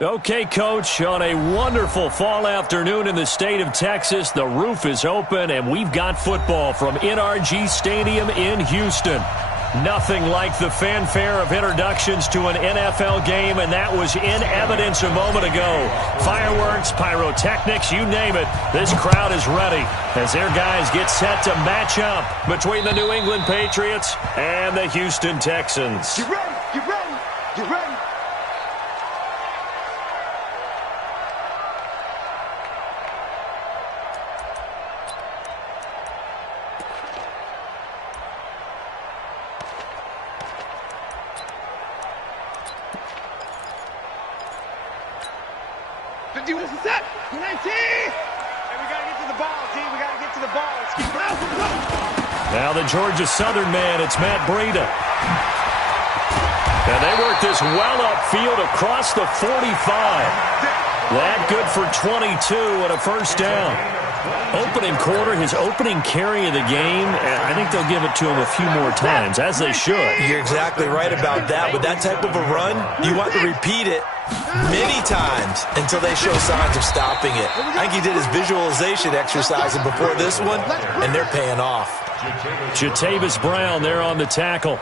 Okay, Coach, on a wonderful fall afternoon in the state of Texas, the roof is open, and we've got football from NRG Stadium in Houston. Nothing like the fanfare of introductions to an NFL game, and that was in evidence a moment ago. Fireworks, pyrotechnics, you name it, this crowd is ready as their guys get set to match up between the New England Patriots and the Houston Texans. You ready? You ready? You ready? Now the Georgia Southern man, it's Matt Breida. And they work this well upfield across the 45. That good for 22 and a first down. Opening quarter, his opening carry of the game, I think they'll give it to him a few more times, as they should. You're exactly right about that. With that type of a run, you want to repeat it many times until they show signs of stopping it. I think he did his visualization exercise before this one, and they're paying off. Jatavis Brown there on the tackle.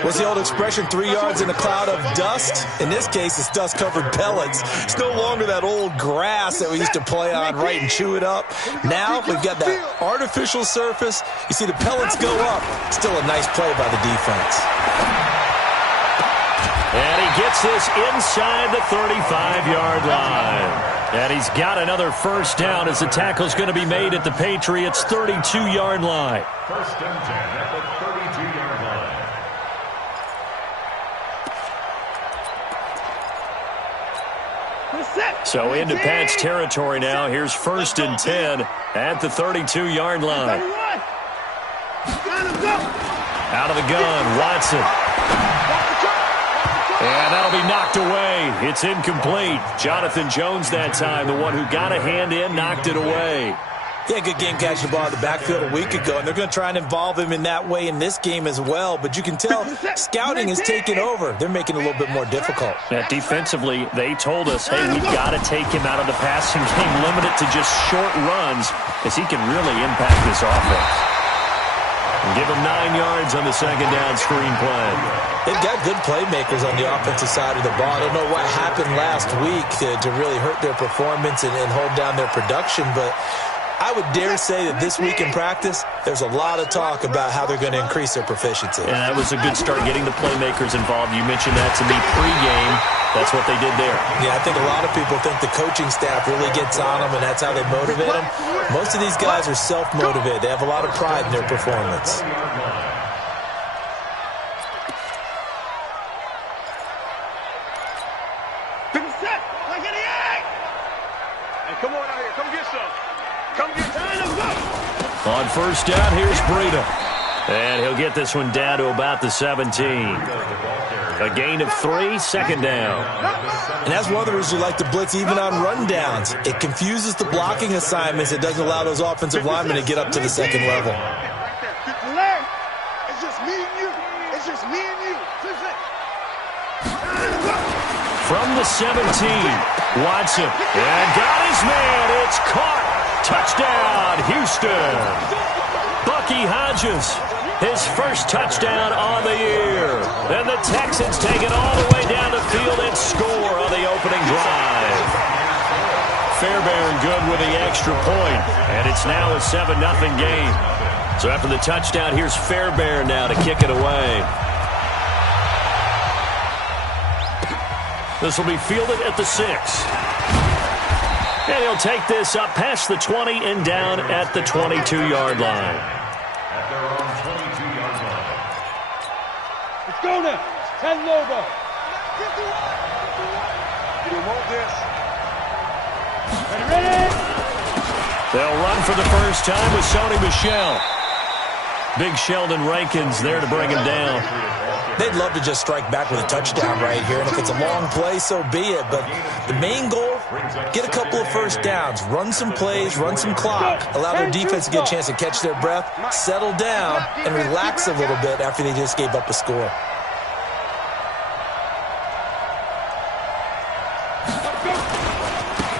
What's the old expression, 3 yards in a cloud of dust? In this case, it's dust-covered pellets. It's no longer that old grass that we used to play on, right, and chew it up. Now we've got that artificial surface. You see the pellets go up. Still a nice play by the defense. And he gets this inside the 35-yard line. And he's got another first down as the tackle's going to be made at the Patriots' 32-yard line. First and 10 at the 32-yard line. So into Pat's territory now. Here's first and 10 at the 32-yard line. Out of the gun, Watson. And that'll be knocked away. It's incomplete. Jonathan Jones that time, the one who got a hand in, knocked it away. Yeah, good game catching the ball in the backfield a week ago, and they're going to try and involve him in that way in this game as well. But you can tell scouting is taking over. They're making it a little bit more difficult. Defensively, they told us, hey, we've got to take him out of the passing game, limit it to just short runs, because he can really impact this offense. Give him 9 yards on the second down screen play. They've got good playmakers on the offensive side of the ball. I don't know what happened last week to really hurt their performance and hold down their production, but I would dare say that this week in practice, there's a lot of talk about how they're going to increase their proficiency. And that was a good start, getting the playmakers involved. You mentioned that to me pregame. That's what they did there. Yeah, I think a lot of people think the coaching staff really gets on them, and that's how they motivate them. Most of these guys are self-motivated. They have a lot of pride in their performance. Come on out here. Come get some. Come get some. On first down, here's Breida. And he'll get this one down to about the 17. A gain of 3, second down. And that's one of the reasons we like to blitz even on rundowns. It confuses the blocking assignments. It doesn't allow those offensive linemen to get up to the second level. It's just me and you. It's just me and you. From the 17, Watson. And got his man. It's caught. Touchdown, Houston. Bucky Hodges, his first touchdown on the year. And the Texans take it all the way down the field and score on the opening drive. Fairbairn good with the extra point, and it's now a 7-0 game. So after the touchdown, here's Fairbairn now to kick it away. This will be fielded at the 6. And he'll take this up past the 20 and down at the 22-yard line. At their own 22-yard line. Let's go now. 10 logo. You want this? Ready? They'll run for the first time with Sony Michel. Big Sheldon Rankins there to bring him down. They'd love to just strike back with a touchdown right here, and if it's a long play, so be it. But the main goal, get a couple of first downs, run some plays, run some clock, allow their defense to get a chance to catch their breath, settle down, and relax a little bit after they just gave up a score.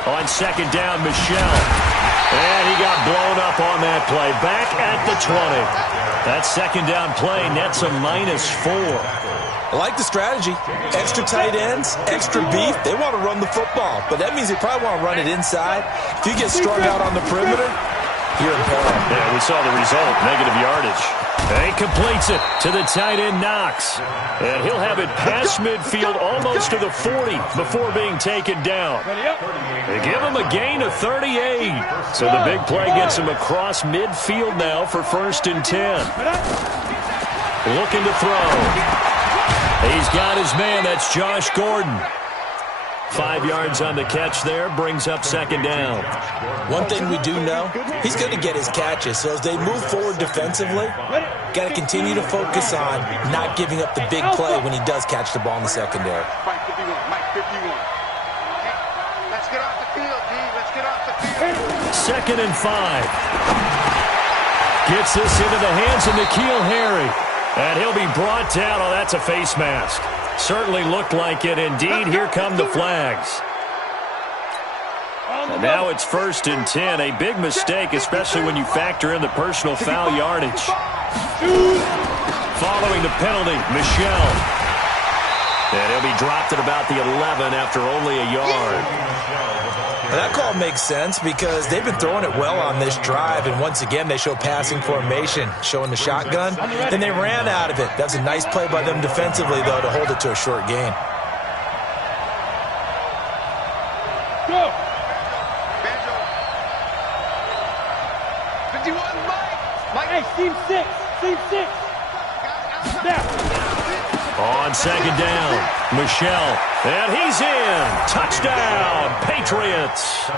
On second down, Michelle. And he got blown up on that play. Back at the 20. That second down play nets a -4. I like the strategy. Extra tight ends, extra beef. They want to run the football, but that means they probably want to run it inside. If you get strung out on the perimeter, you're in peril. Yeah, we saw the result, negative yardage. And he completes it to the tight end, Knox. And he'll have it past midfield almost to the 40 before being taken down. They give him a gain of 38. So the big play gets him across midfield now for 1st and 10. Looking to throw. He's got his man. That's Josh Gordon. 5 yards on the catch there. Brings up second down. One thing we do know, he's going to get his catches. So as they move forward defensively, got to continue to focus on not giving up the big play when he does catch the ball in the secondary. Mike 51. Let's get off the field, D. Let's get off the field. 2nd and 5. Gets this into the hands of N'Keal Harry. And he'll be brought down. Oh, that's a face mask. Certainly looked like it. Indeed, here come the flags. And now it's 1st and 10. A big mistake, especially when you factor in the personal foul yardage. Following the penalty, Michelle. And he'll be dropped at about the 11 after only a yard. And that call makes sense because they've been throwing it well on this drive, and once again they show passing formation, showing the shotgun. Then they ran out of it. That's a nice play by them defensively, though, to hold it to a short gain. Go! 51, Mike! Hey, team 6! Team 6! Now! On second down, Michelle. And he's in. Touchdown, Patriots.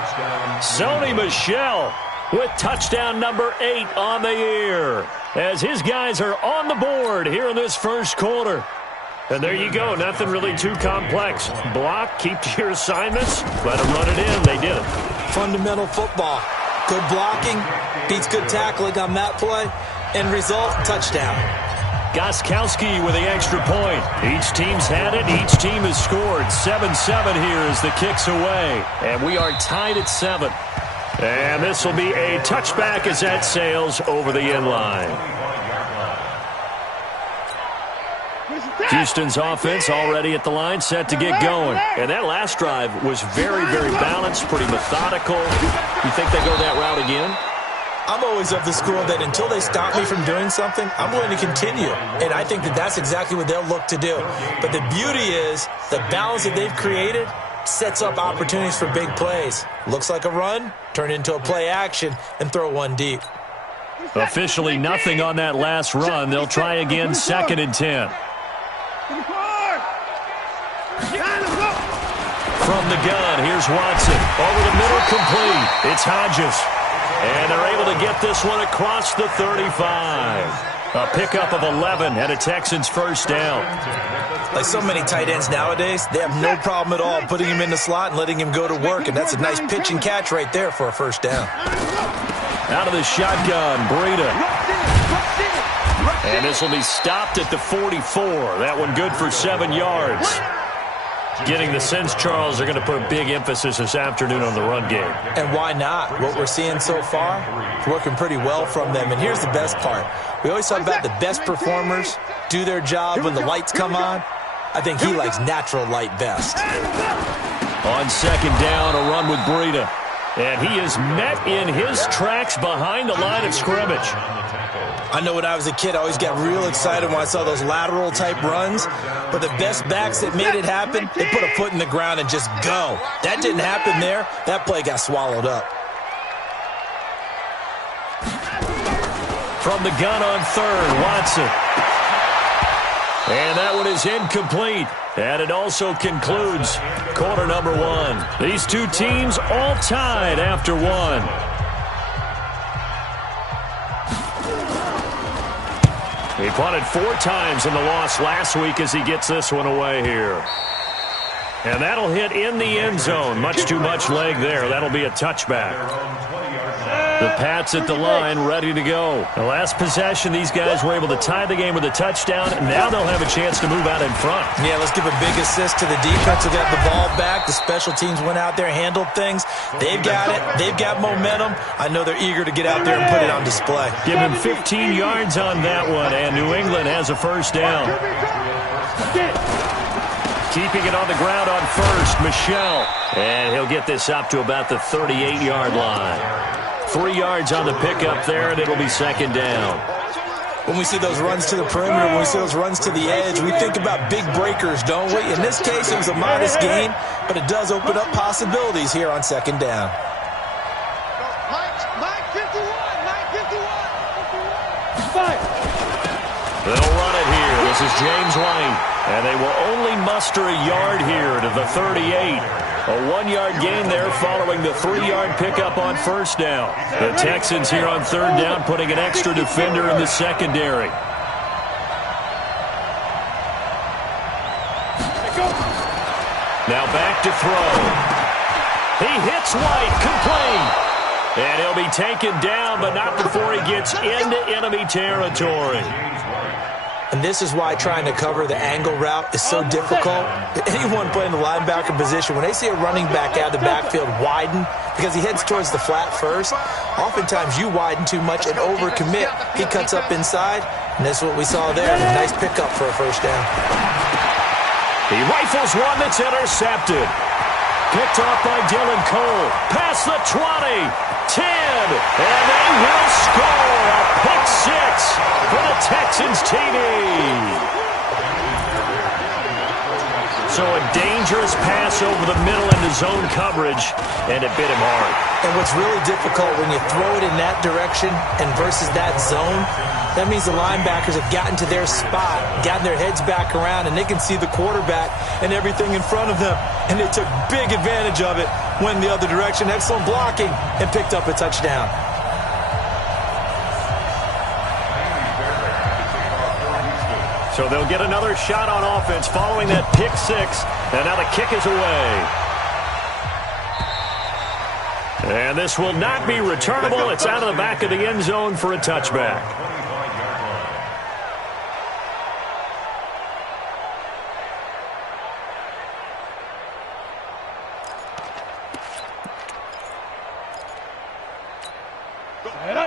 Sony Michel with touchdown number 8 on the year as his guys are on the board here in this first quarter. And there you go. Nothing really too complex. Block, keep to your assignments, let them run it in. They did it. Fundamental football. Good blocking, beats good tackling on that play, and result, touchdown. Gostkowski with the extra point. Each team's had it. Each team has scored. 7-7 here as the kick's away. And we are tied at 7. And this will be a touchback as that sails over the end line. Houston's offense already at the line, set to get going. And that last drive was very, very balanced, pretty methodical. You think they go that route again? I'm always of the school that until they stop me from doing something, I'm going to continue. And I think that that's exactly what they'll look to do. But the beauty is the balance that they've created sets up opportunities for big plays. Looks like a run, turn into a play action, and throw one deep. Officially nothing on that last run. They'll try again, 2nd and 10. From the gun, here's Watson. Over the middle, complete. It's Hodges. And they're able to get this one across the 35. A pickup of 11 and a Texans first down. Like so many tight ends nowadays, they have no problem at all putting him in the slot and letting him go to work. And that's a nice pitch and catch right there for a first down. Out of the shotgun, Breida. And this will be stopped at the 44. That one good for 7 yards. Getting the sense, Charles, they're going to put a big emphasis this afternoon on the run game. And why not? What we're seeing so far, working pretty well from them. And here's the best part. We always talk about the best performers do their job when the lights come on. I think he likes natural light best. On second down, a run with Breida. And he is met in his tracks behind the line of scrimmage. I know when I was a kid, I always got real excited when I saw those lateral-type runs. But the best backs that made it happen, they put a foot in the ground and just go. That didn't happen there. That play got swallowed up. From the gun on third, Watson. And that one is incomplete. And it also concludes quarter number 1. These two teams all tied after 1. He punted 4 times in the loss last week as he gets this one away here. And that'll hit in the end zone. Much too much leg there. That'll be a touchback. The Pats at the line, ready to go. The last possession, these guys were able to tie the game with a touchdown, and now they'll have a chance to move out in front. Yeah, let's give a big assist to the defense who got the ball back. The special teams went out there, handled things. They've got it. They've got momentum. I know they're eager to get out there and put it on display. Give him 15 yards on that one, and New England has a first down. Keeping it on the ground on first, Michelle. And he'll get this up to about the 38-yard line. 3 yards on the pickup there, and it'll be second down. When we see those runs to the perimeter, when we see those runs to the edge, we think about big breakers, don't we? In this case, it was a modest gain, but it does open up possibilities here on second down. Mike 51. They'll run it here. This is James White. And they will only muster a yard here to the 38. A 1-yard gain there following the 3-yard pickup on first down. The Texans here on third down putting an extra defender in the secondary. Now back to throw. He hits White, complete. And he'll be taken down, but not before he gets into enemy territory. And this is why trying to cover the angle route is so difficult. Anyone playing the linebacker position, when they see a running back out of the backfield widen because he heads towards the flat first, oftentimes you widen too much and overcommit. He cuts up inside, and that's what we saw there. A nice pickup for a first down. He rifles one that's intercepted. Picked off by Dylan Cole. Past the 20, 10, and they will score a pick six for the Texans TD. So a dangerous pass over the middle into zone coverage, and it bit him hard. And what's really difficult when you throw it in that direction and versus that zone, that means the linebackers have gotten to their spot, gotten their heads back around, and they can see the quarterback and everything in front of them. And they took big advantage of it, went in the other direction, excellent blocking, and picked up a touchdown. So they'll get another shot on offense following that pick six, and now the kick is away. And this will not be returnable. It's out of the back of the end zone for a touchback.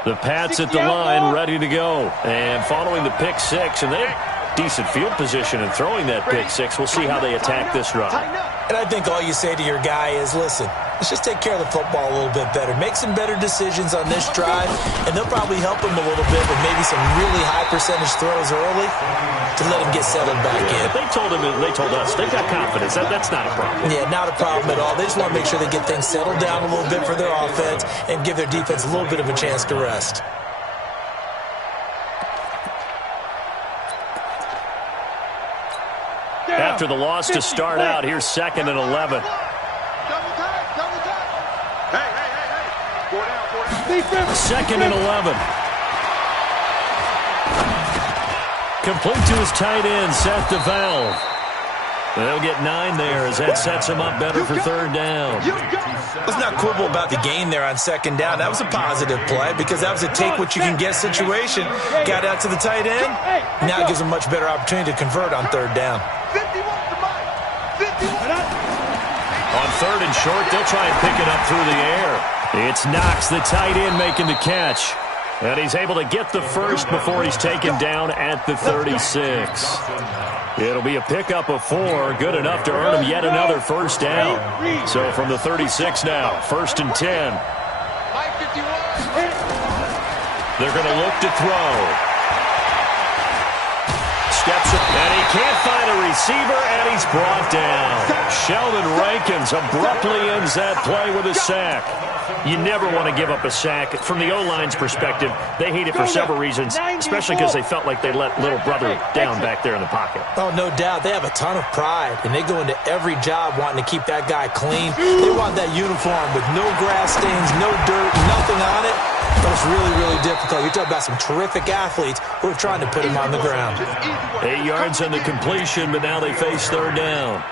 The Pats at the line, ready to go. And following the pick six, and they have decent field position in throwing that pick six. We'll see how they attack this drive. And I think all you say to your guy is, listen, let's just take care of the football a little bit better. Make some better decisions on this drive, and they'll probably help him a little bit with maybe some really high percentage throws early to let him get settled back in. They told us, they've got confidence. That's not a problem. Yeah, not a problem at all. They just want to make sure they get things settled down a little bit for their offense and give their defense a little bit of a chance to rest. After the loss to start out, here's 2nd and 11. Second and 11. Complete to his tight end, Seth DeValve. They'll get 9 there as that sets him up better for third down. Let's not quibble about the gain there on second down. That was a positive play because that was a take-what-you-can-get situation. Got out to the tight end. Now it gives him a much better opportunity to convert on third down. On third and short, they'll try and pick it up through the air. It's Knox, the tight end, making the catch. And he's able to get the first before he's taken down at the 36. It'll be a pickup of 4, good enough to earn him yet another first down. So from the 36 now, 1st and 10. They're going to look to throw. Steps it, and he can't find a receiver, and he's brought down. Sheldon Rankins abruptly ends that play with a sack. You never want to give up a sack. From the O-line's perspective, they hate it for several reasons, especially because they felt like they let little brother down back there in the pocket. Oh, no doubt. They have a ton of pride, and they go into every job wanting to keep that guy clean. They want that uniform with no grass stains, no dirt, nothing on it. But it's really, really difficult. You're talking about some terrific athletes who are trying to put him on the ground. 8 yards on the completion, but now they face third down.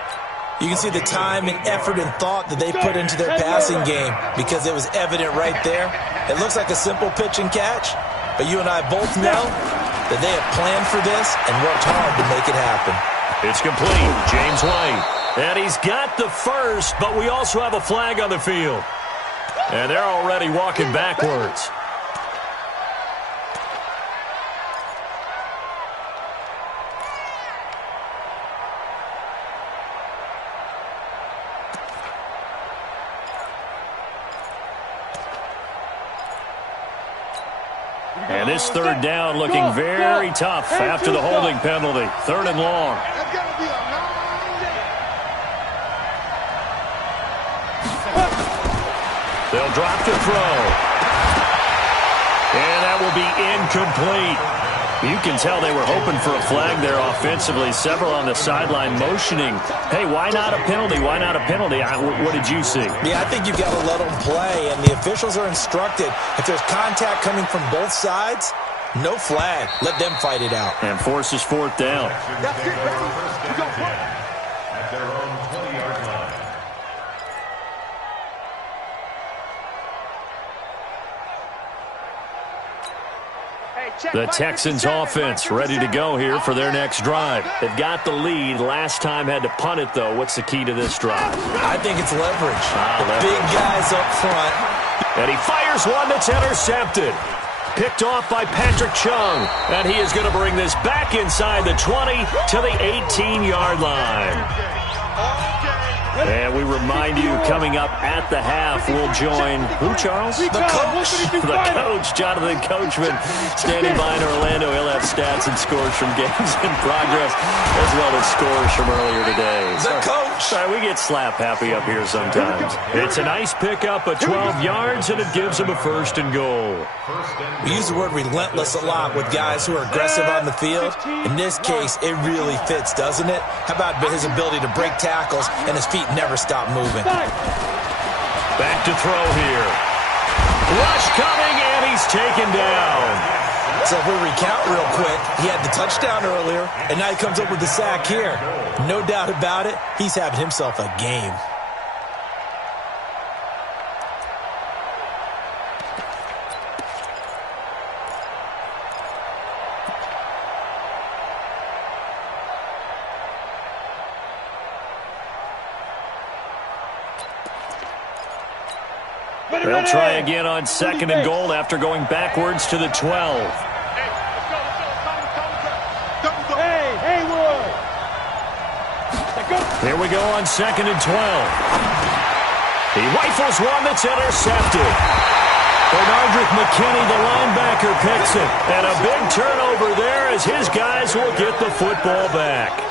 You can see the time and effort and thought that they put into their passing game because it was evident right there. It looks like a simple pitch and catch, but you and I both know that they have planned for this and worked hard to make it happen. It's complete. James White. And he's got the first, but we also have a flag on the field. And they're already walking backwards. And this third down looking very tough after the holding penalty. 3rd and long. They'll drop to throw. And that will be incomplete. You can tell they were hoping for a flag there offensively. Several on the sideline motioning. Hey, why not a penalty? Why not a penalty? What did you see? Yeah, I think you've got to let them play, and the officials are instructed. If there's contact coming from both sides, no flag. Let them fight it out. And forces 4th down. That's it, baby. We gonna play. At their own 20-yard line. The Texans offense ready to go here for their next drive. They've got the lead. Last time had to punt it, though. What's the key to this drive? I think it's leverage. Big guys up front. And he fires one that's intercepted. Picked off by Patrick Chung. And he is going to bring this back inside the 20 to the 18-yard line. And we remind you, coming up at the half, we'll join who, Charles? The coach. The coach, Jonathan Coachman, standing by in Orlando. He'll have stats and scores from games in progress, as well as scores from earlier today. The coach. Sorry, we get slap happy up here sometimes. It's a nice pickup of 12 yards, and it gives him a 1st and goal. We use the word relentless a lot with guys who are aggressive on the field. In this case, it really fits, doesn't it? How about his ability to break tackles and his feet never stop moving? Back to throw here. Rush coming, and he's taken down. So if we recount real quick, he had the touchdown earlier, and now he comes up with the sack here. No doubt about it, he's having himself a game. They'll try again on 2nd and goal after going backwards to the 12. Here we go on 2nd and 12. He rifles one that's intercepted. Bernardrick McKinney, the linebacker, picks it. And a big turnover there as his guys will get the football back.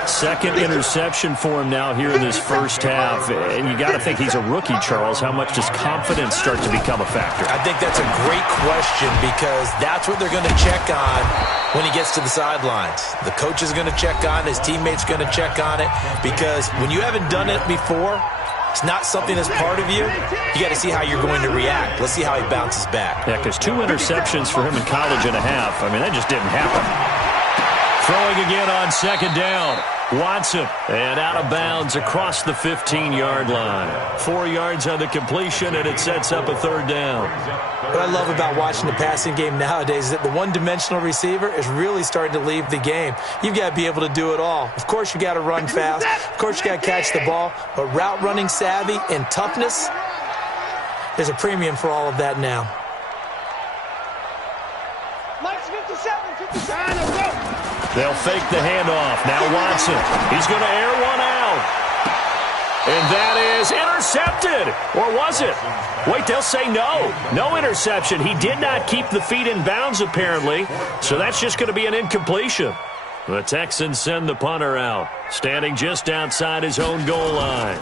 2nd interception for him now here in this first half. And you got to think he's a rookie, Charles. How much does confidence start to become a factor? I think that's a great question because that's what they're going to check on when he gets to the sidelines. The coach is going to check on it. His teammates are going to check on it because when you haven't done it before, it's not something that's part of you. You got to see how you're going to react. Let's see how he bounces back. Yeah, because 2 interceptions for him in college and a half. I mean, that just didn't happen. Throwing again on 2nd down. Watson, and out of bounds across the 15-yard line. 4 yards on the completion, and it sets up a 3rd down. What I love about watching the passing game nowadays is that the one-dimensional receiver is really starting to leave the game. You've got to be able to do it all. Of course, you got to run fast. Of course, you got to catch the ball. But route running savvy and toughness, there's a premium for all of that now. Mike's 57, 57. They'll fake the handoff. Now Watson. He's going to air one out. And that is intercepted. Or was it? Wait, they'll say no. No interception. He did not keep the feet in bounds, apparently. So that's just going to be an incompletion. The Texans send the punter out, standing just outside his own goal line.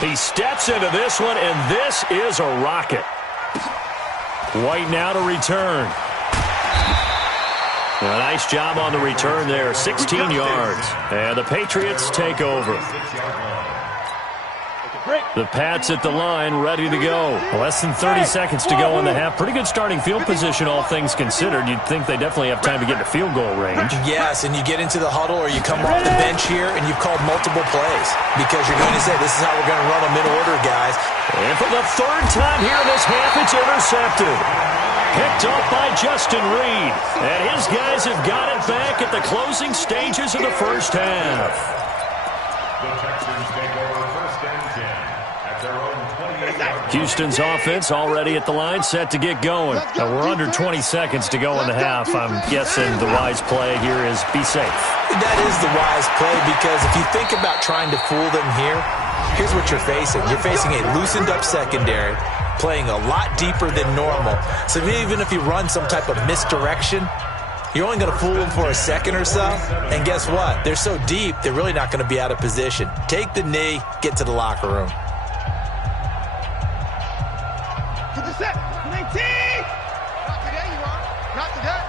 He steps into this one, and this is a rocket. White now to return. A nice job on the return there, 16 yards. And the Patriots take over. The Pats at the line, ready to go. Less than 30 seconds to go in the half. Pretty good starting field position, all things considered. You'd think they definitely have time to get to field goal range. Yes, and you get into the huddle or you come off the bench here and you've called multiple plays because you're going to say, this is how we're going to run them in order, guys. And for the third time here in this half, it's intercepted. Picked up by Justin Reed. And his guys have got it back at the closing stages of the first half. The Texans take over first and 10 at their own 28-yard. Houston's offense already at the line, set to get going. Now we're under 20 seconds to go in the half. I'm guessing the wise play here is be safe. That is the wise play because if you think about trying to fool them here, here's what you're facing. You're facing a loosened up secondary, playing a lot deeper than normal. So even if you run some type of misdirection, you're only going to fool them for a second or so. And guess what? They're so deep, they're really not going to be out of position. Take the knee, get to the locker room. To the set. 19. Not today, you are. Not today.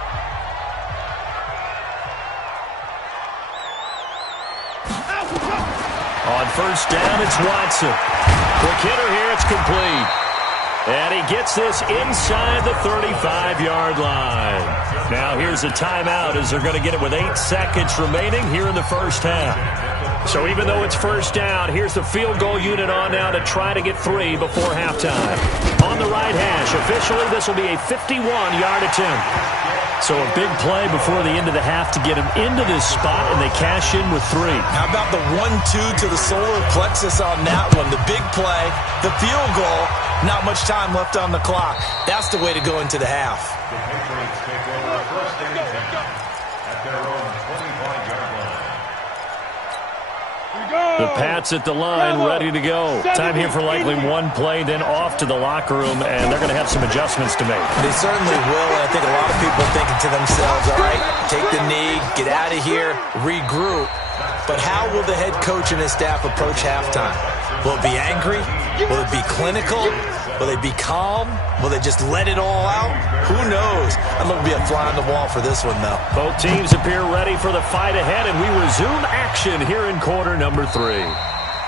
On first down, it's Watson. Quick hitter here, it's complete. And he gets this inside the 35-yard line. Now here's a timeout as they're going to get it with 8 seconds remaining here in the first half. So even though it's first down, here's the field goal unit on now to try to get 3 before halftime. On the right hash, officially this will be a 51-yard attempt. So a big play before the end of the half to get him into this spot, and they cash in with 3. How about the 1-2 to the solar plexus on that one? The big play, the field goal, not much time left on the clock. That's the way to go into the half. The Patriots take over first and 10 at their own 25-yard line. The Pats at the line, ready to go. Time here for likely one play, then off to the locker room, and they're going to have some adjustments to make. They certainly will, and I think a lot of people are thinking to themselves, all right, take the knee, get out of here, regroup. But how will the head coach and his staff approach halftime? Will it be angry? Will it be clinical? Will they be calm? Will they just let it all out? Who knows? I'm going to be a fly on the wall for this one, though. Both teams appear ready for the fight ahead, and we resume action here in quarter number 3.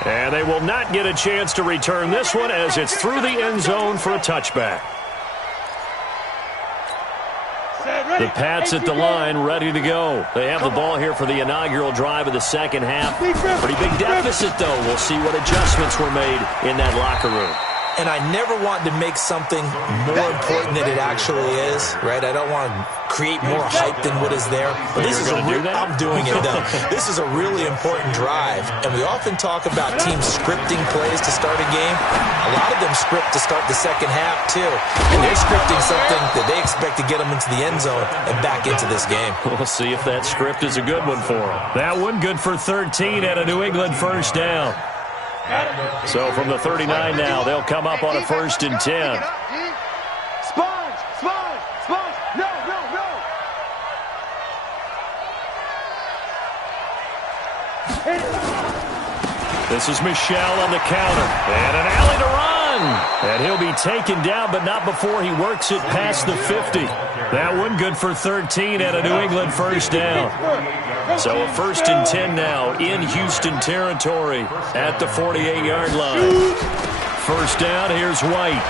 And they will not get a chance to return this one as it's through the end zone for a touchback. The Pats at the line, ready to go. They have the ball here for the inaugural drive of the second half. Pretty big deficit, though. We'll see what adjustments were made in that locker room. And I never want to make something more important than it actually is, right? I don't want to create more hype than what is there. But this is I'm doing it, though. This is a really important drive. And we often talk about teams scripting plays to start a game. A lot of them script to start the second half, too. And they're scripting something that they expect to get them into the end zone and back into this game. We'll see if that script is a good one for them. That one good for 13 at a New England first down. So from the 39 now, they'll come up on a first and 10. Sponge! Sponge! Sponge! No, no, no! This is Michelle on the counter. And an alley to run. And he'll be taken down, but not before he works it past the 50. That one good for 13 at a New England first down. So a first and 10 now in Houston territory at the 48-yard line. First down, here's White.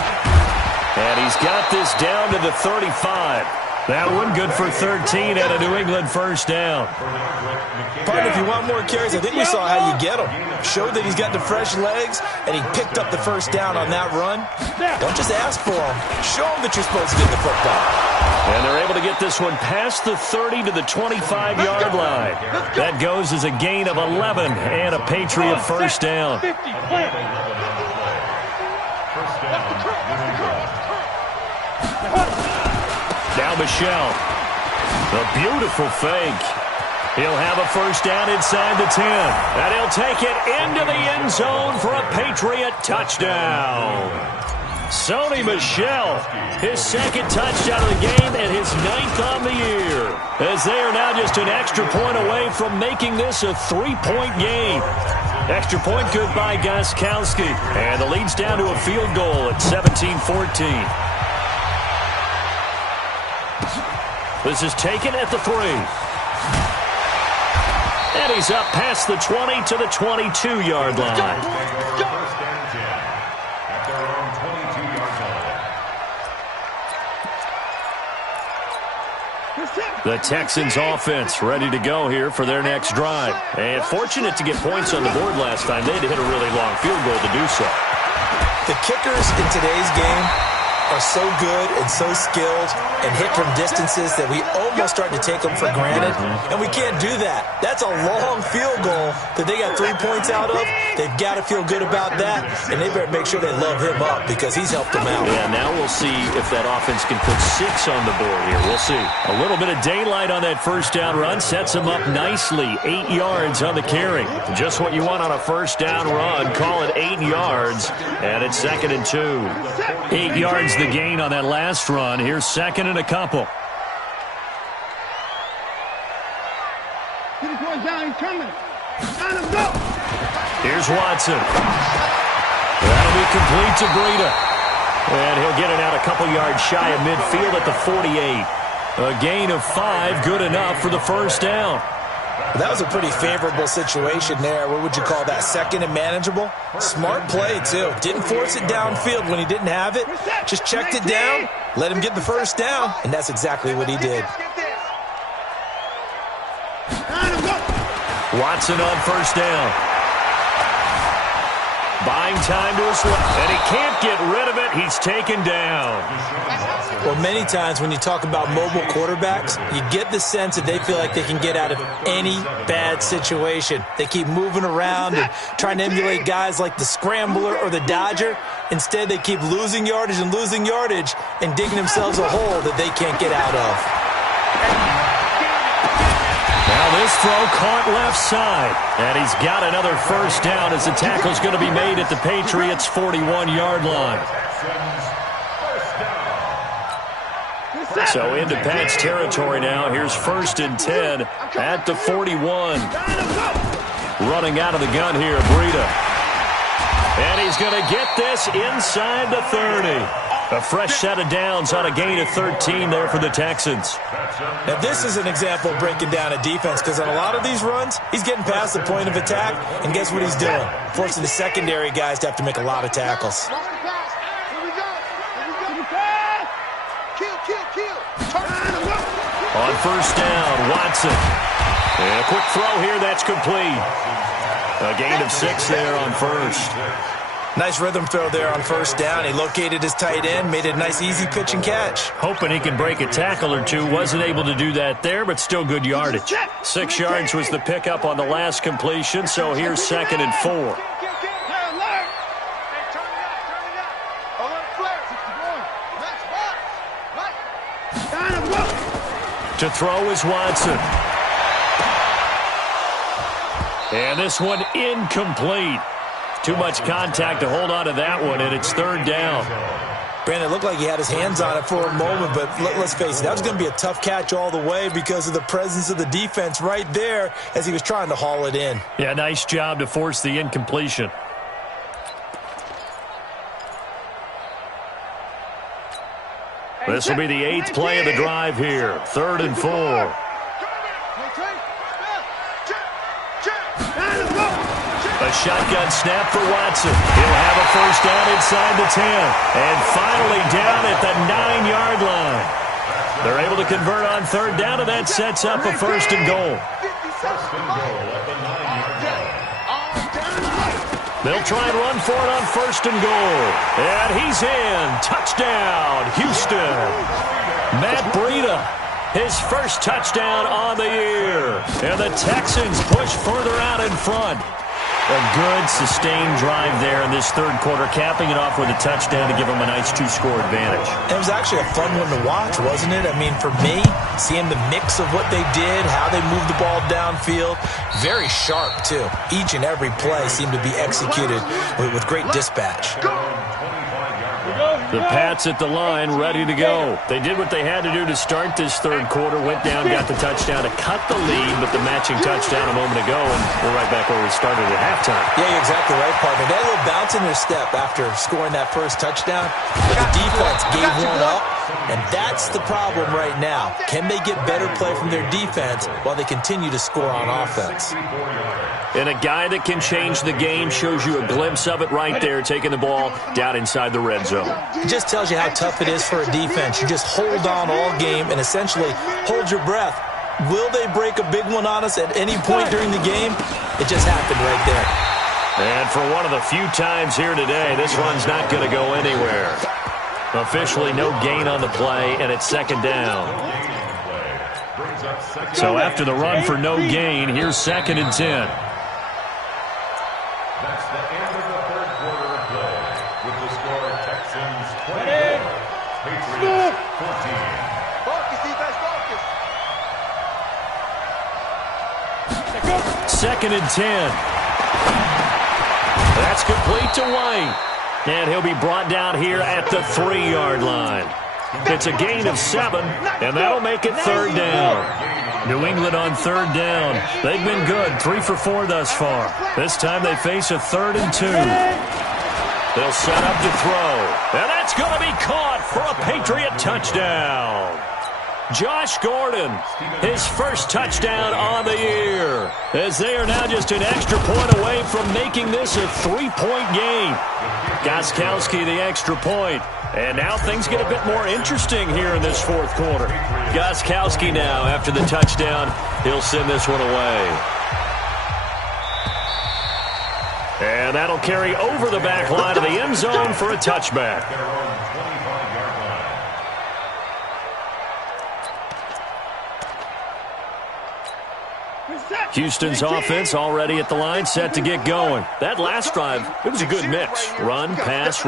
And he's got this down to the 35. That one good for 13 at a New England first down. Partner, if you want more carries, I think we saw how you get him. Showed that he's got the fresh legs, and he picked up the first down on that run. Don't just ask for him. Show him that you're supposed to get the football. And they're able to get this one past the 30 to the 25-yard line. That goes as a gain of 11 and a Patriot first down. Now Michelle. The beautiful fake. He'll have a first down inside the 10. And he'll take it into the end zone for a Patriot touchdown. Sonny Michel, his second touchdown of the game and his 9th on the year. As they are now just an extra point away from making this a 3-point game. Extra point good by Gostkowski. And the lead's down to a field goal at 17-14. This is taken at the 3. And he's up past the 20 to the 22-yard line. The Texans offense ready to go here for their next drive. And fortunate to get points on the board last time. They had to hit a really long field goal to do so. The kickers in today's game are so good and so skilled and hit from distances that we almost start to take them for granted, and we can't do that. That's a long field goal that they got 3 points out of. They've got to feel good about that, and they better make sure they love him up because he's helped them out. Yeah, now we'll see if that offense can put 6 on the board here. We'll see. A little bit of daylight on that first down run sets him up nicely. 8 yards on the carry. Just what you want on a first down run. Call it 8 yards, and it's 2nd and 2. 8 yards the gain on that last run. Here's 2nd and a couple. Here's Watson. That'll be complete to Breida. And he'll get it out a couple yards shy of midfield at the 48. A gain of 5, good enough for the first down. That was a pretty favorable situation there. What would you call that? 2nd and manageable? Smart play, too. Didn't force it downfield when he didn't have it. Just checked it down, let him get the first down, and that's exactly what he did. Watson on first down. Buying time to his left, and he can't get rid of it. He's taken down. Well, many times when you talk about mobile quarterbacks, you get the sense that they feel like they can get out of any bad situation. They keep moving around and trying to emulate guys like the Scrambler or the Dodger. Instead, they keep losing yardage and digging themselves a hole that they can't get out of. Now this throw caught left side. And he's got another first down as the tackle's going to be made at the Patriots' 41-yard line. So into Pat's territory now. Here's 1st and 10 at the 41. Running out of the gun here, Breida. And he's going to get this inside the 30. A fresh set of downs on a gain of 13 there for the Texans. Now, this is an example of breaking down a defense because on a lot of these runs, he's getting past the point of attack, and guess what he's doing? Forcing the secondary guys to have to make a lot of tackles. On first down, Watson. And a quick throw here, that's complete. A gain of 6 there on first. Nice rhythm throw there on first down. He located his tight end, made it a nice easy pitch and catch. Hoping he can break a tackle or two. Wasn't able to do that there, but still good yardage. 6 yards was the pickup on the last completion, so here's 2nd and 4. To throw is Watson. And this one incomplete. Too much contact to hold on to that one, and it's 3rd down. Brandon, it looked like he had his hands on it for a moment, but let's face it, that was going to be a tough catch all the way because of the presence of the defense right there as he was trying to haul it in. Yeah, nice job to force the incompletion. This will be the 8th play of the drive here. 3rd and 4. A shotgun snap for Watson. He'll have a first down inside the 10. And finally down at the 9-yard line. They're able to convert on 3rd down, and that sets up a 1st and goal. They'll try and run for it on 1st and goal. And he's in. Touchdown, Houston. Matt Breida, his first touchdown on the year. And the Texans push further out in front. A good, sustained drive there in this 3rd quarter, capping it off with a touchdown to give them a nice 2-score advantage. It was actually a fun one to watch, wasn't it? I mean, for me, seeing the mix of what they did, how they moved the ball downfield, very sharp, too. Each and every play seemed to be executed with great dispatch. The Pats at the line, ready to go. They did what they had to do to start this 3rd quarter, went down, got the touchdown to cut the lead, but the matching touchdown a moment ago, and we're right back where we started at halftime. Yeah, you're exactly right, partner. They had a little bounce in their step after scoring that first touchdown, but the defense gave one up, And that's the problem right now. Can they get better play from their defense while they continue to score on offense? And a guy that can change the game shows you a glimpse of it right there, taking the ball down inside the red zone. It just tells you how tough it is for a defense. You just hold on all game and essentially hold your breath. Will they break a big one on us at any point during the game? It just happened right there. And for one of the few times here today, this run's not going to go anywhere. Officially no gain on the play, and it's second down. So after the run for no gain, here's 2nd and 10. That's the end of the third quarter of play. With the score, Texans 24, Patriots 14. Focus, defense, focus. 2nd and 10. That's complete to White. And he'll be brought down here at the 3-yard line. It's a gain of 7, and that'll make it 3rd down. New England on 3rd down. They've been good, 3 for 4 thus far. This time they face a 3rd and 2. They'll set up to throw. And that's going to be caught for a Patriot touchdown. Josh Gordon, his first touchdown on the year, as they are now just an extra point away from making this a 3-point game. Gostkowski the extra point. And now things get a bit more interesting here in this 4th quarter. Gostkowski now, after the touchdown, he'll send this one away. And that'll carry over the back line of the end zone for a touchback. Houston's offense already at the line, set to get going. That last drive, it was a good mix. Run, pass,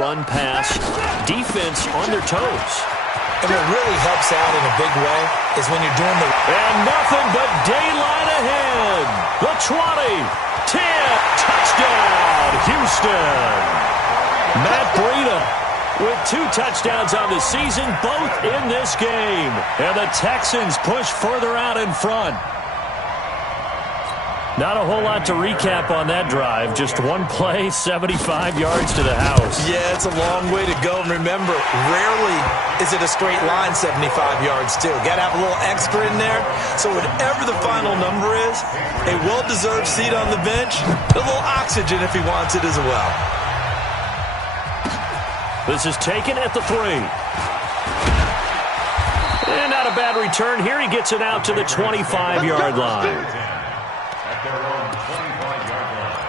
defense on their toes. And what really helps out in a big way is when you're doing the... And nothing but daylight ahead. The 20, 10, touchdown, Houston. Matt Breida with 2 touchdowns on the season, both in this game. And the Texans push further out in front. Not a whole lot to recap on that drive. Just one play, 75 yards to the house. Yeah, it's a long way to go. And remember, rarely is it a straight line 75 yards, too. Got to have a little extra in there. So whatever the final number is, a well-deserved seat on the bench, a little oxygen if he wants it as well. This is taken at the 3. And not a bad return here. He gets it out to the 25-yard line. Their own 25-yard line.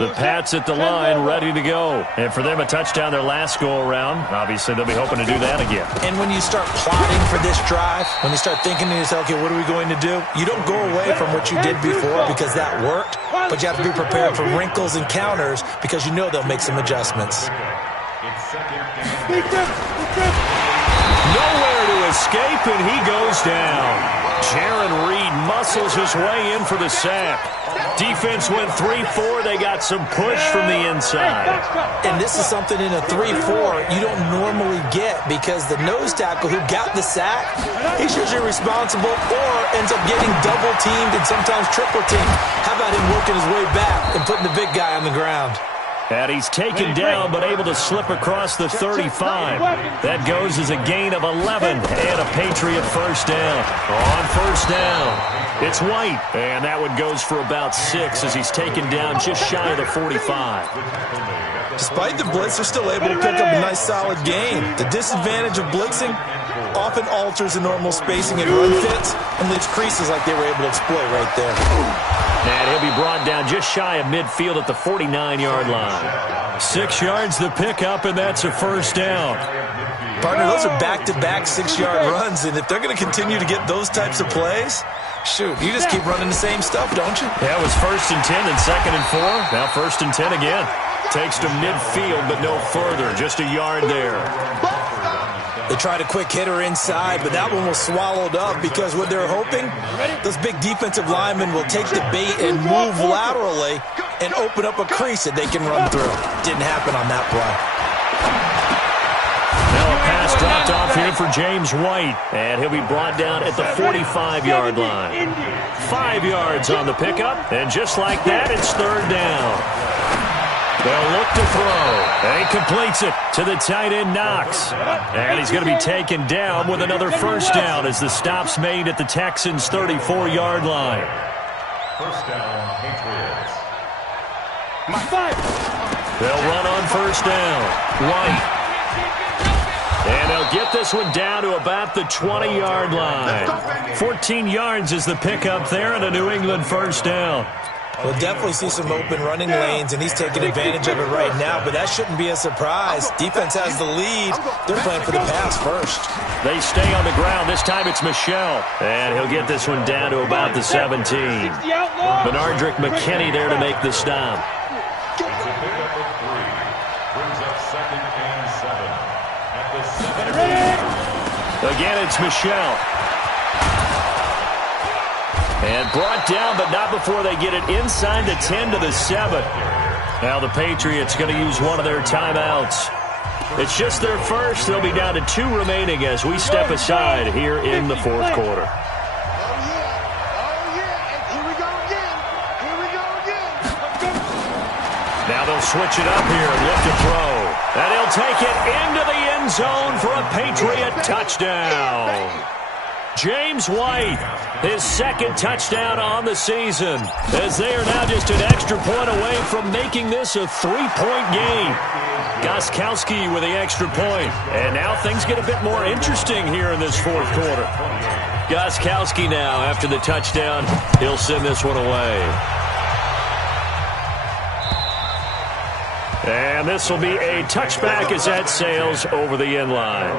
The Pats at the line, ready to go. And for them, a touchdown their last go-around. Obviously, they'll be hoping to do that again. And when you start plotting for this drive, when you start thinking to yourself, okay, what are we going to do? You don't go away from what you did before because that worked, but you have to be prepared for wrinkles and counters because you know they'll make some adjustments. Nowhere to escape, and he goes down. Jaron Reed muscles his way in for the sack. Defense went 3-4. They got some push from the inside. And this is something in a 3-4 you don't normally get because the nose tackle who got the sack, he's usually responsible or ends up getting double-teamed and sometimes triple-teamed. How about him working his way back and putting the big guy on the ground? And he's taken down but able to slip across the 35. That goes as a gain of 11 and a Patriot first down. On first down, it's White. And that one goes for about 6 as he's taken down just shy of the 45. Despite the blitz, they're still able to pick up a nice solid gain. The disadvantage of blitzing often alters the normal spacing and run fits and leaves creases like they were able to exploit right there. And he'll be brought down just shy of midfield at the 49-yard line. 6 yards the pickup, and that's a first down. Partner, those are back-to-back 6-yard runs, and if they're going to continue to get those types of plays, shoot, you just keep running the same stuff, don't you? Yeah, it was 1st and 10, then 2nd and 4. Now 1st and 10 again. Takes to midfield, but no further. Just a yard there. They tried a quick hitter inside, but that one was swallowed up because what they're hoping, those big defensive linemen will take the bait and move laterally and open up a crease that they can run through. Didn't happen on that play. Now a pass dropped off here for James White, and he'll be brought down at the 45-yard line. 5 yards on the pickup, and just like that, it's 3rd down. They'll look to throw. And he completes it to the tight end, Knox. And he's going to be taken down with another first down as the stop's made at the Texans' 34-yard line. First down, Patriots. They'll run on first down. White. And they'll get this one down to about the 20-yard line. 14 yards is the pickup there and a New England first down. We'll definitely see some open running lanes, and he's taking advantage of it right now, but that shouldn't be a surprise. Defense has the lead. They're playing for the pass first. They stay on the ground. This time it's Michelle. And he'll get this one down to about the 17. Benardrick McKinney there to make the stop. It's a pickup of 3. Brings up 2nd and 7. At the 7. Again, it's Michelle. And brought down, but not before they get it inside the 10 to the 7. Now the Patriots going to use one of their timeouts. It's just their first. They'll be down to 2 remaining as we step aside here in the fourth quarter. Now they'll switch it up here and look to throw. And he'll take it into the end zone for a Patriot touchdown. James White, his 2nd touchdown on the season, as they are now just an extra point away from making this a 3-point game. Gostkowski with the extra point. And now things get a bit more interesting here in this fourth quarter. Gostkowski now, after the touchdown, he'll send this one away. And this will be a touchback as that sails over the end line.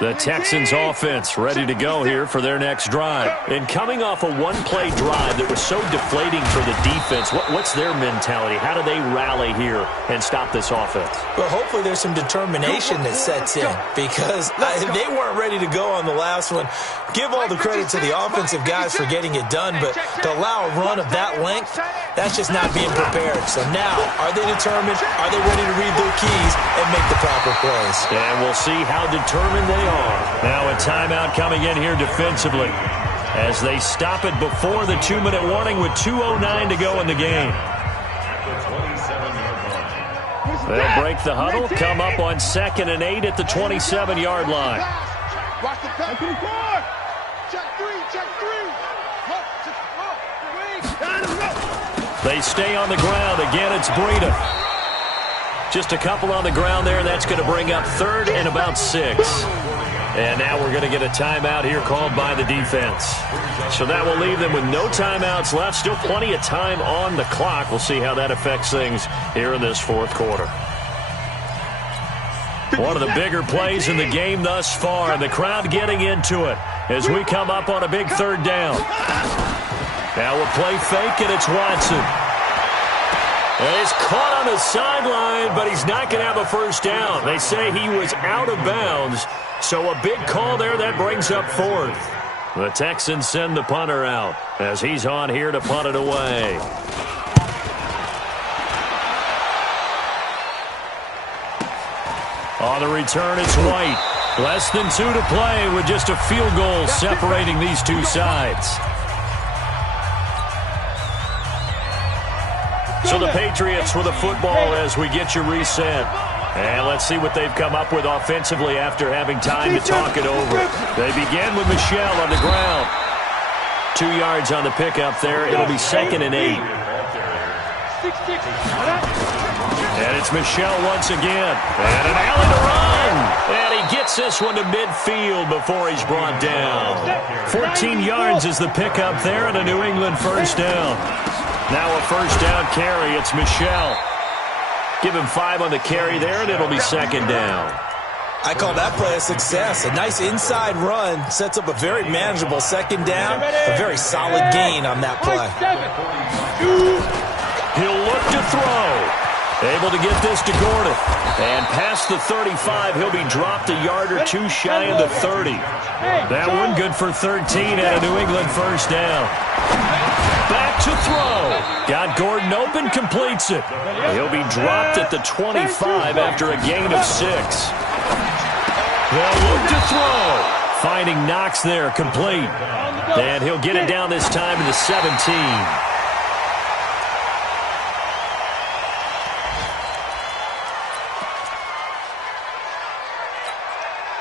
The Texans offense ready to go here for their next drive. And coming off a one-play drive that was so deflating for the defense, what's their mentality? How do they rally here and stop this offense? Well, hopefully there's some determination that sets in because they weren't ready to go on the last one. Give all the credit to the offensive guys for getting it done, but to allow a run of that length, that's just not being prepared. So now, are they determined? Are they ready to read their keys and make the proper plays? And we'll see how determined they are. Now a timeout coming in here defensively as they stop it before the 2-minute warning with 2:09 to go in the game. They'll break the huddle, come up on 2nd and 8 at the 27-yard line. Watch the pass. Check 3. They stay on the ground. Again, it's Breida. Just a couple on the ground there. That's going to bring up 3rd and about 6. And now we're going to get a timeout here called by the defense. So that will leave them with no timeouts left. Still plenty of time on the clock. We'll see how that affects things here in this fourth quarter. One of the bigger plays in the game thus far, and the crowd getting into it as we come up on a big 3rd down. Now we'll play fake, and it's Watson. And he's caught on the sideline, but he's not going to have a first down. They say he was out of bounds, so a big call there that brings up 4th. The Texans send the punter out as he's on here to punt it away. On the return, it's White. Less than 2 to play with just a field goal separating these two sides. So the Patriots with the football as we get you reset. And let's see what they've come up with offensively after having time to talk it over. They begin with Michelle on the ground. 2 yards on the pickup there. It'll be 2nd and 8. And it's Michelle once again. And an alley to run. And he gets this one to midfield before he's brought down. 14 yards is the pickup there and a New England first down. Now a first down carry. It's Michelle. Give him 5 on the carry there, and it'll be 2nd down. I call that play a success. A nice inside run sets up a very manageable 2nd down. A very solid gain on that play. He'll look to throw. Able to get this to Gordon. And past the 35, he'll be dropped a yard or 2 shy of the 30. That one good for 13 and a New England first down. Back to throw. Got Gordon open, completes it. He'll be dropped at the 25 after a gain of 6. They'll look to throw. Finding Knox there, complete. And he'll get it down this time to the 17.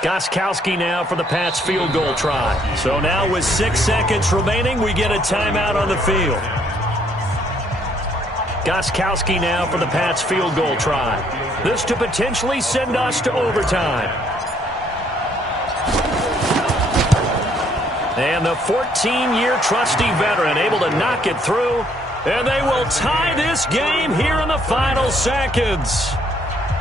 Gostkowski now for the Pats field goal try. So now with 6 seconds remaining, we get a timeout on the field. Gostkowski now for the Pats field goal try. This to potentially send us to overtime. And the 14-year trusty veteran able to knock it through. And they will tie this game here in the final seconds.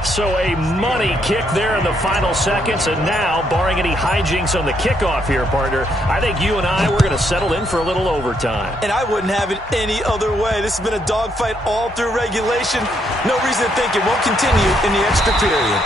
So a money kick there in the final seconds, and now, barring any hijinks on the kickoff here, partner, I think you and I, we're going to settle in for a little overtime. And I wouldn't have it any other way. This has been a dogfight all through regulation. No reason to think it won't continue in the extra period.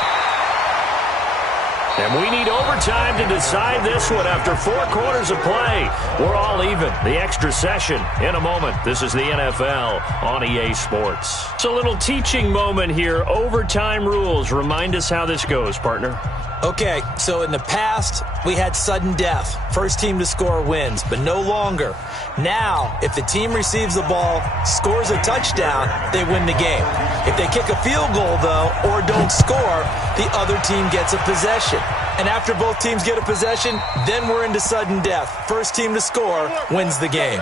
And we need overtime to decide this one after 4 quarters of play. We're all even. The extra session in a moment. This is the NFL on EA Sports. It's a little teaching moment here. Overtime rules. Remind us how this goes, partner. Okay, so in the past, we had sudden death. First team to score wins, but no longer. Now, if the team receives the ball, scores a touchdown, they win the game. If they kick a field goal, though, or don't score, the other team gets a possession. And after both teams get a possession, then we're into sudden death. First team to score wins the game.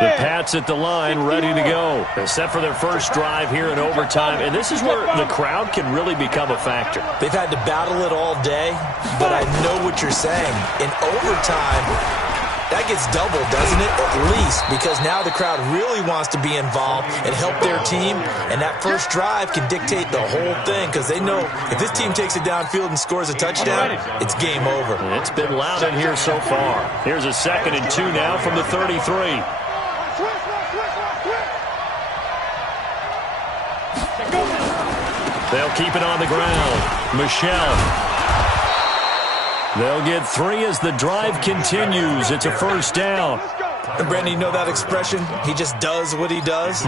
The Pats at the line, ready to go. They're set for their first drive here in overtime, and this is where the crowd can really become a factor. They've had to battle it all day, but I know what you're saying. In overtime, that gets doubled, doesn't it? At least, because now the crowd really wants to be involved and help their team, and that first drive can dictate the whole thing because they know if this team takes it downfield and scores a touchdown, it's game over. It's been loud in here so far. Here's a 2nd and 2 now from the 33. They'll keep it on the ground. Michelle. They'll get 3 as the drive continues. It's a first down. And Brandon, you know that expression? He just does what he does?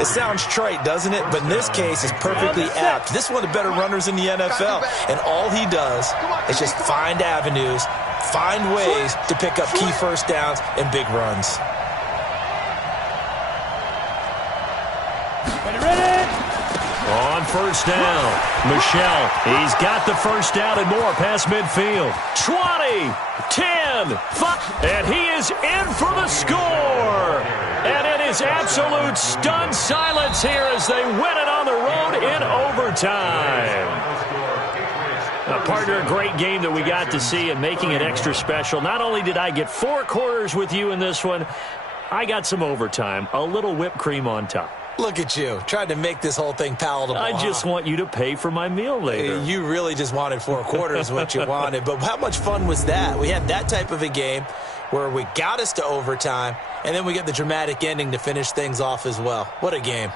It sounds trite, doesn't it? But in this case, it's perfectly apt. This is one of the better runners in the NFL. And all he does is just find avenues, find ways to pick up key first downs and big runs. On first down, Michelle. He's got the first down and more past midfield. 20, 10, 5, and he is in for the score. And it is absolute stunned silence here as they win it on the road in overtime. Partner, a great game that we got to see and making it extra special. Not only did I get 4 quarters with you in this one, I got some overtime, a little whipped cream on top. Look at you, trying to make this whole thing palatable. I just want you to pay for my meal later. You really just wanted 4 quarters what you wanted. But how much fun was that? We had that type of a game where we got us to overtime, and then we get the dramatic ending to finish things off as well. What a game.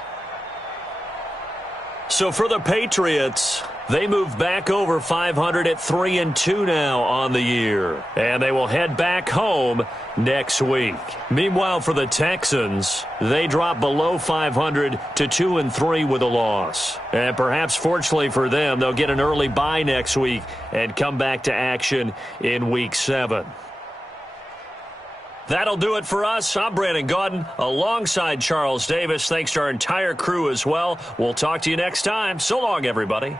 So for the Patriots, they move back over 500 at 3-2 now on the year. And they will head back home next week. Meanwhile, for the Texans, they drop below 500 to 2-3 with a loss. And perhaps fortunately for them, they'll get an early bye next week and come back to action in Week 7. That'll do it for us. I'm Brandon Gaudin alongside Charles Davis. Thanks to our entire crew as well. We'll talk to you next time. So long, everybody.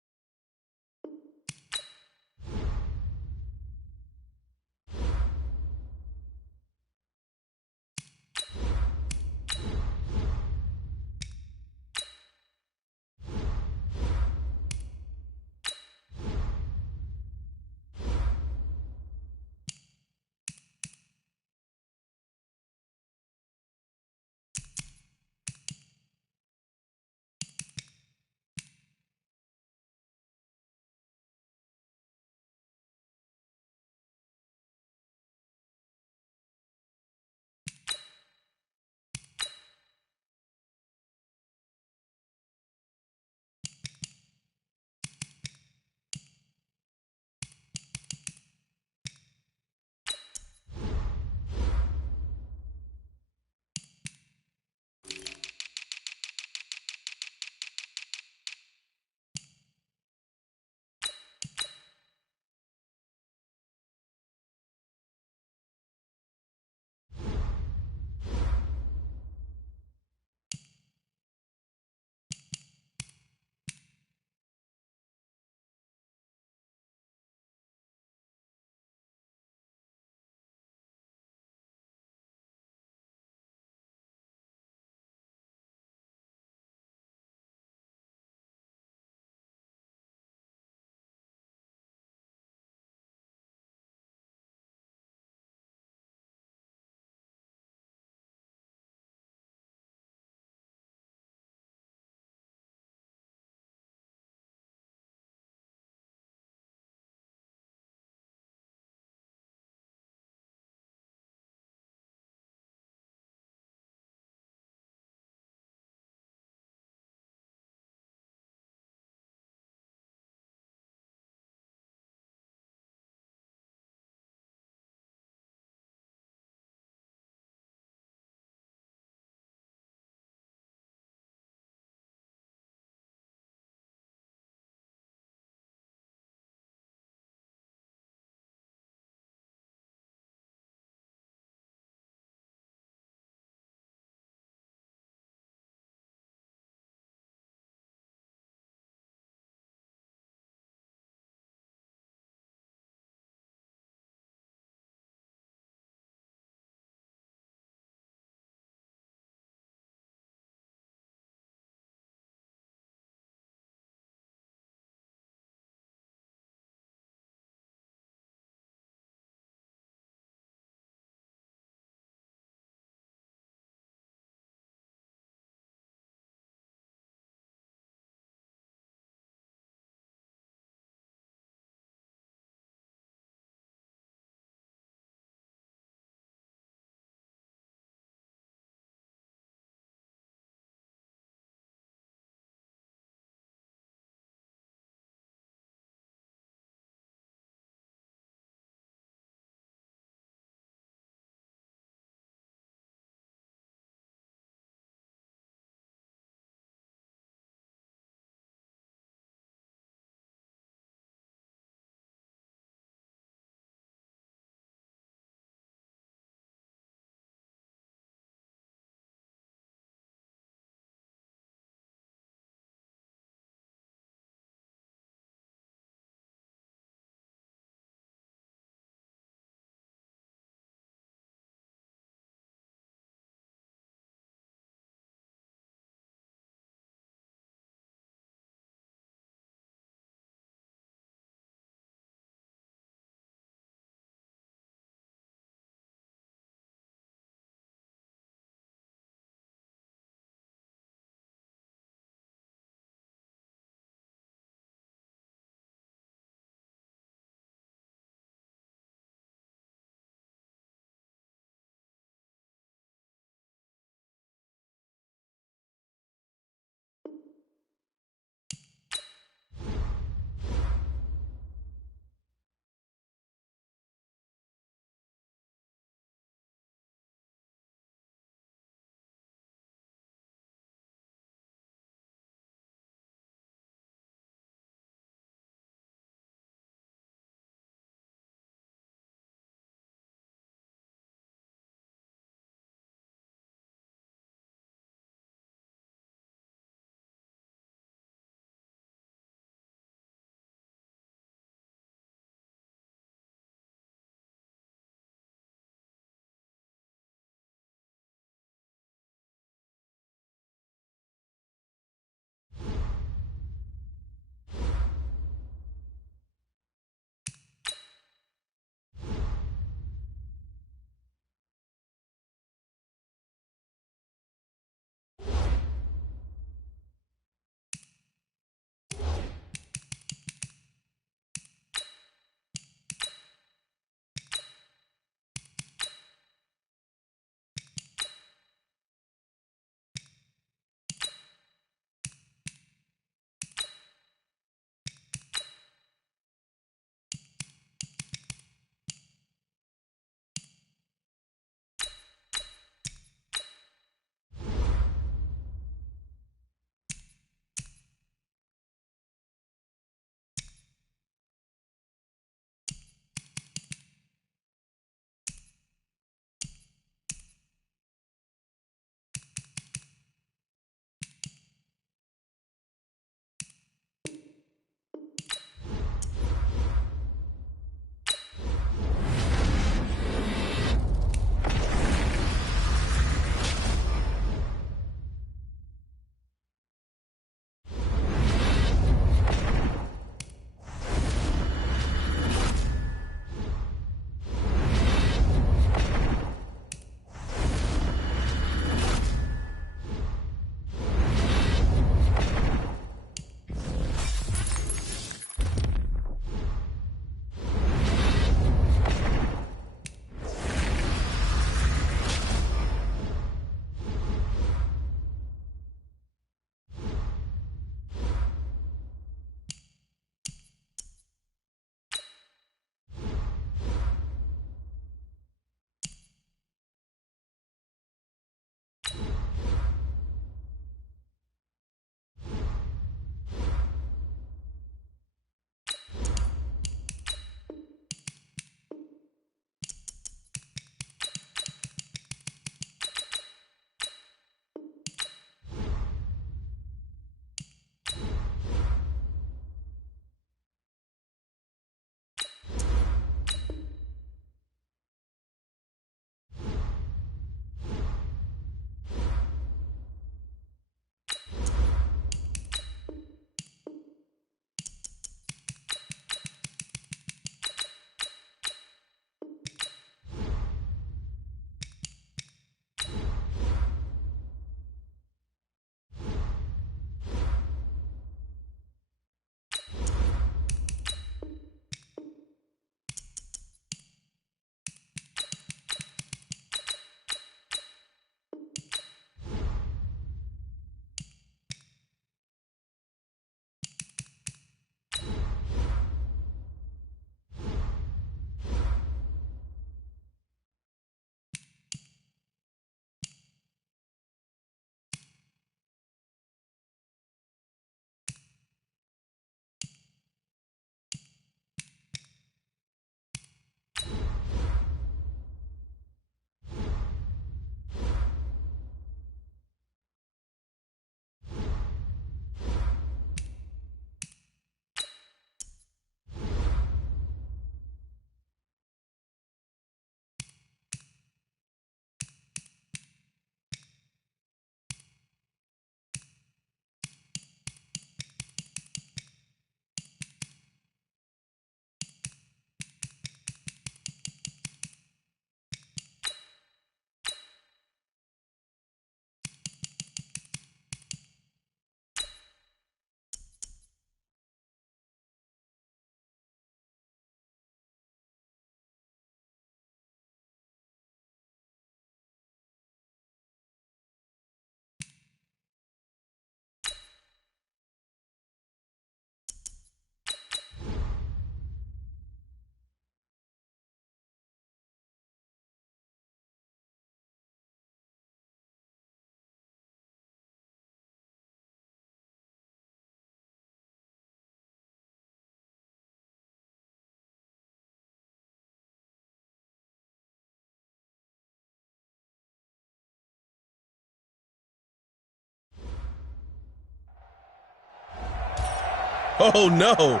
Oh, no.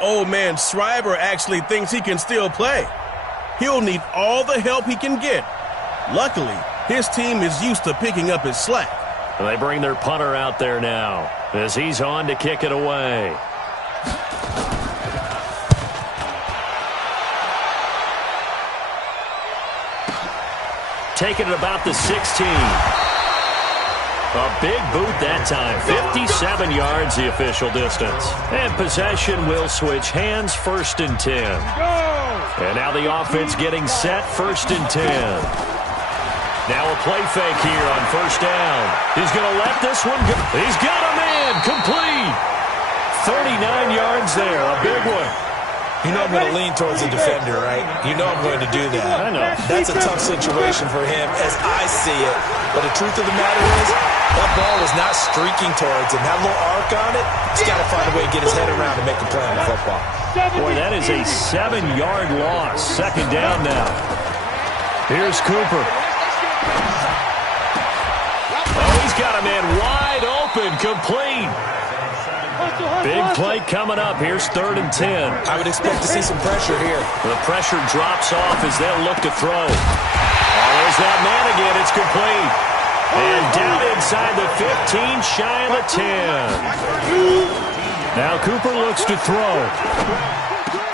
Old man Schreiber actually thinks he can still play. He'll need all the help he can get. Luckily, his team is used to picking up his slack. And they bring their punter out there now as he's on to kick it away. Taking it about the 16. A big boot that time. 57 yards the official distance. And possession will switch hands, 1st and 10. And now the offense getting set, 1st and 10. Now a play fake here on 1st down. He's going to let this one go. He's got a man complete. 39 yards there, a big one. You know I'm going to lean towards the defender, right? You know I'm going to do that. I know. That's a tough situation for him as I see it. But the truth of the matter is, that ball was not streaking towards him. That little arc on it, he's got to find a way to get his head around and make a play on the football. Boy, that is a 7-yard loss. 2nd down now. Here's Cooper. Oh, he's got a man wide open, complete. Big play coming up. Here's 3rd and 10. I would expect to see some pressure here. The pressure drops off as they'll look to throw. Oh, there's that man again. It's complete. And down inside the 15, shy of the 10. Now Cooper looks to throw.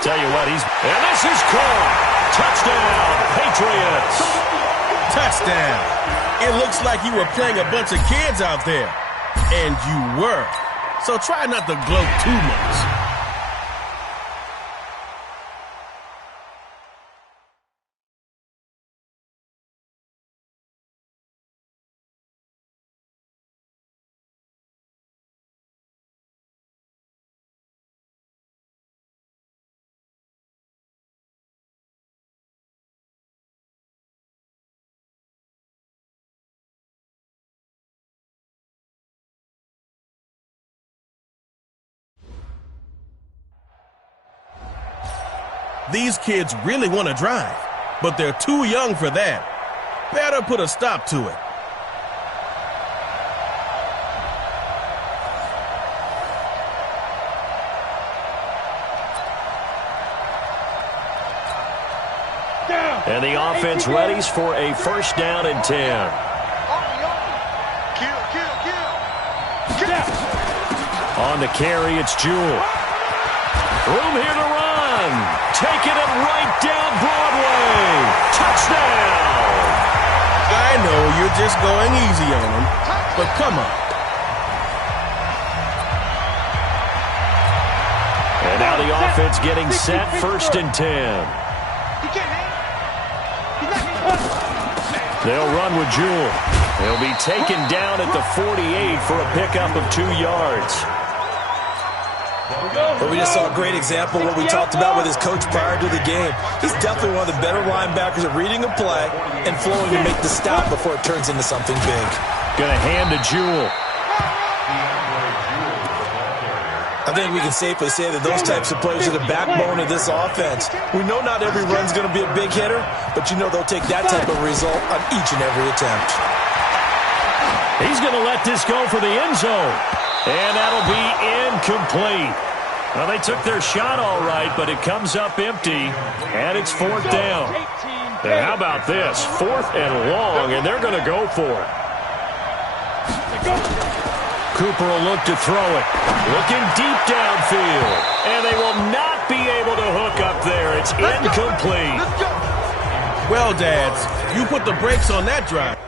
Tell you what, and this is caught. Touchdown, Patriots. Touchdown. It looks like you were playing a bunch of kids out there. And you were. So try not to gloat too much. These kids really want to drive, but they're too young for that. Better put a stop to it. And the offense readies for a 1st down and 10. On the carry, it's Jewell. Room here to run. Taking it right down Broadway. Touchdown. I know you're just going easy on them, but come on. And now the offense getting set, 1st and 10. They'll run with Jewell. They'll be taken down at the 48 for a pickup of 2 yards. But we just saw a great example of what we talked about with his coach prior to the game. He's definitely one of the better linebackers at reading a play and flowing to make the stop before it turns into something big. Going to hand to Jewell. I think we can safely say that those types of plays are the backbone of this offense. We know not every run's going to be a big hitter, but you know they'll take that type of result on each and every attempt. He's going to let this go for the end zone. And that'll be incomplete. Well, they took their shot all right, but it comes up empty, and it's 4th down. And how about this? 4th and long, and they're going to go for it. Cooper will look to throw it. Looking deep downfield. And they will not be able to hook up there. It's incomplete. Well, Dads, you put the brakes on that drive.